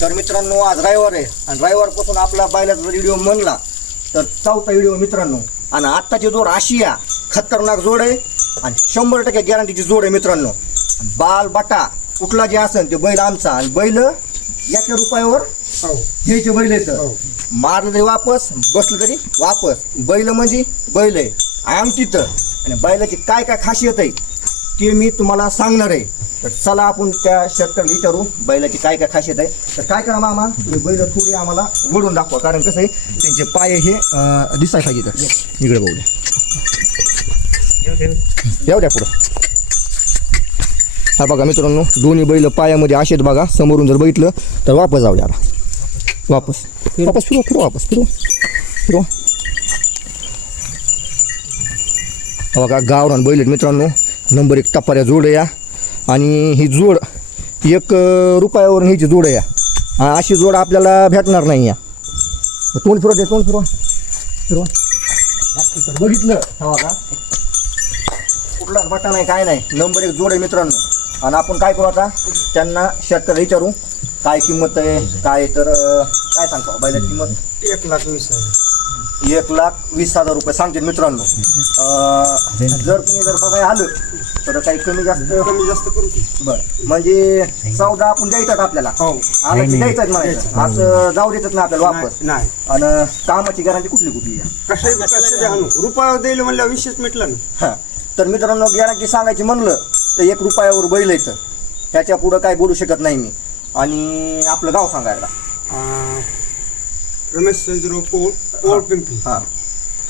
तर मित्रांनो आज रविवार आहे आणि रविवारपासून आपला बैलाचा व्हिडिओ म्हणला तर चौथा व्हिडिओ मित्रांनो. आणि आत्ताची जोड अशी आहे खतरनाक जोड आहे आणि शंभर टक्के गॅरंटीची जोड आहे मित्रांनो. बाल बाटा कुठला जे असेल ते बैल आमचा. आणि बैल याच्या रुपयावर हो. घ्यायचे बैल येतं हो. मारलं तरी वापस बसलं तरी वापस. बैल म्हणजे बैल आहे. आम तिथं आणि बैलाची काय काय खासियत आहे ते मी तुम्हाला सांगणार आहे. तर चला आपण त्या शेतकऱ्याला विचारू बैलाची काय काय खासियत आहे. तर काय करा मामा तुम्ही बैल थोडी आम्हाला वडून दाखवा कारण कसं आहे त्यांचे पाय हे दिसायला पाहिजे तर इकडे बघू द्या. येऊ द्या पुढं. हा बघा मित्रांनो दोन्ही बैल पायामध्ये असेत बघा समोरून जर बघितलं तर वापस जाऊ द्या. वापस. वापस फिरवा फिरवा वापस फिरवा हा बघा गावरान बैल मित्रांनो. नंबर एक टपाऱ्या जोड या आणि ही जोड एक अं, रुपयावर ह्याची जोड आहे या. अशी जोड आपल्याला भेटणार नाही या. तोंड फिरवा दे तोंड फिरवा. फिरवा. बघितलं. हा बघा. कुठलाच बटा नाही काय नाही. नंबर एक जोड आहे मित्रांनो. आणि आपण काय करू आता? त्यांना शेतकऱ्याला विचारू. काय किंमत आहे काय तर काय सांगतो? बैलाची किंमत? एक लाख वीस हजार. एक लाख वीस हजार रुपये सांगते मित्रांनो. जर कुणी जर बघायला आलं तर काही कमी जास्त कमी जास्त करू की. बर. म्हणजे चौदा आपण द्यायचात आपल्याला. हो. आला की द्यायचाच म्हणायचं. असं जाऊ देतात ना आपल्याला वापस. नाही नाही. आणि कामाची गॅरंटी कुठली कुठली? आहे द्या आणू रुपया देईल म्हणलं विशेष मिटलं ना. हा. तर मित्रांनो गॅरंटी सांगायची म्हणलं तर एक रुपयावर बैल येतं ह्याच्या पुढं काय बोलू शकत नाही मी. आणि आपलं गाव सांगायला अं, रमेश सजरो पोळ पोळ पिंपरी. हा.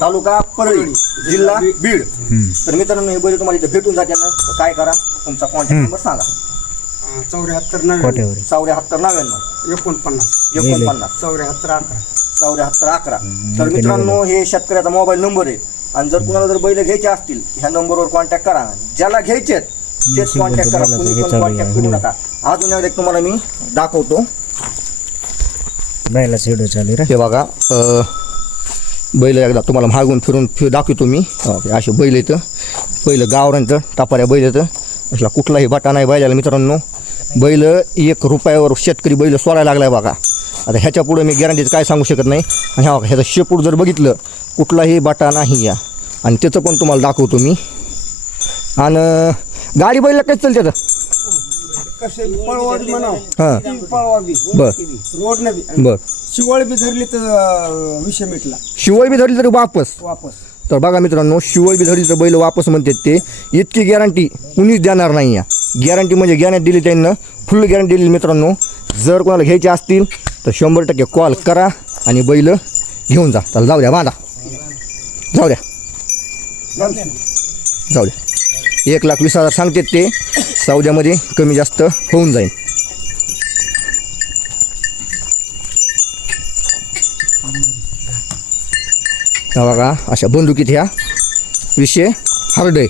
तालुका परळी जिल्हा बीड. तर मित्रांनो हे बैल तुम्हाला इथे भेटून जाते ना तर काय करा तुमचा कॉन्टॅक्ट नंबर सांगा. चौऱ्याहत्तर नव्याण्णव. चौऱ्याहत्तर नव्याण्णव. एकोणपन्नास. एकोणपन्नास. चौऱ्याहत्तर अकरा. चौऱ्याहत्तर अकरा. तर मित्रांनो हे शेतकऱ्याचा मोबाईल नंबर आहे. आणि जर कुणाला जर बैल घ्यायचे असतील ह्या नंबरवर कॉन्टॅक्ट करा. ज्याला घ्यायचे आहेत तेच कॉन्टॅक्ट करा. कुणी पण कॉन्टॅक्ट करू नका. अजून एकदा एक तुम्हाला मी दाखवतो. व्हिडिओ चालू रे. हे बघा अ, बैल एकदा तुम्हाला मागून फिरून फिर दाखवतो मी. हो, असे बैल येतं पहिलं गावरांचं टापाऱ्या बैल येतं असला कुठलाही बाटा नाही बैलाला मित्रांनो. बैल एक रुपयावर शेतकरी बैल सोडायला लागलाय बघा. आता ह्याच्या पुढे मी गॅरंटीचं काय सांगू शकत नाही. आणि हा ह्याचं शेपूट जर बघितलं कुठलाही बाटा नाही या. आणि त्याचं पण तुम्हाला दाखवतो मी. आणि गाडी बैलला कसं चालते कसे पळवा बी म्हणाव? हां. ती पळवा बी बर. रोड न बी बर. शिवळ बी धरली तर अं, विषय मिटला. शिवळ बी धरली तरी वापस. वापस. तर बघा मित्रांनो शिवळ बिधरीचं बैल वापस म्हणतात ते. इतकी गॅरंटी कुणीच देणार नाही या गॅरंटी म्हणजे गॅरंटी दिली त्यांना. फुल गॅरंटी दिली मित्रांनो. जर कोणाला घ्यायचे असतील तर शंभर टक्के कॉल करा आणि बैल घेऊन जा. तर जाऊ द्या बांधा. जाऊ द्या. जाऊ द्या. एक लाख वीस हजार सांगतात ते. सौद्यामध्ये कमी जास्त होऊन जाईल. बघा अशा बंदुकीत ह्या विषय हार्ड आहे